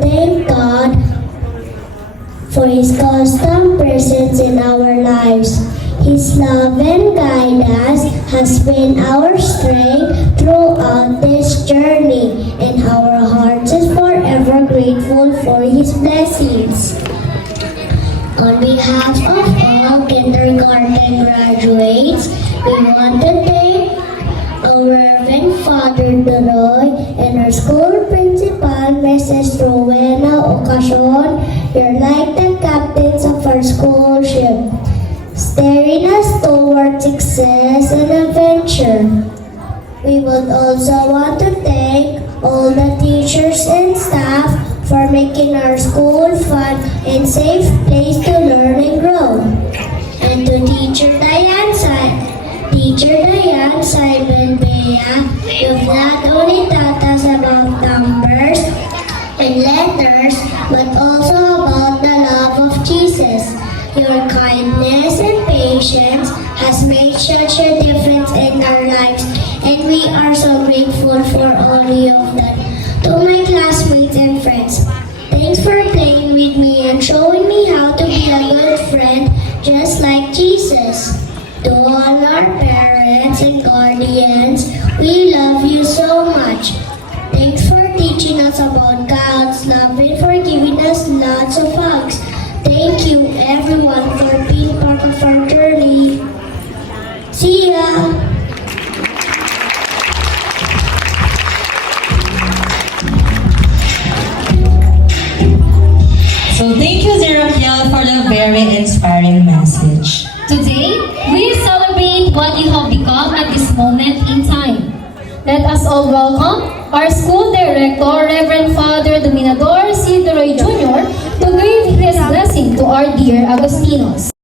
thank God for His constant presence in our lives. His love and guidance has been our strength throughout this journey, and our hearts is forever grateful for His blessings. On behalf of all kindergarten graduates, we want to thank our Reverend Father Duroy and our school principal, Mrs. Rowena Ocasio. You're like the captains of our school ship, steering us toward success and adventure. We would also want to thank all the teachers and staff for making our school fun and safe place to learn and grow. And to Teacher Diane Simon Bea, you've not only taught us about numbers and letters, but also about the love of Jesus. Your kindness and patience has made such a difference in our lives, and we are so grateful for all you have done. To my classmates and friends, thanks for playing with me and showing me how to be a good friend just like Jesus. To all our parents and guardians, we love you so much. Thanks for teaching us about God's love and for giving us lots of hugs. Thank you everyone for being part of our journey. See ya! So thank you, Zerakiel, for the very inspiring message. Today, we celebrate what you have become at this moment in time. Let us all welcome our school director, Reverend Father Dominador C. Duroy Jr., to give his blessing to our dear Agostinos.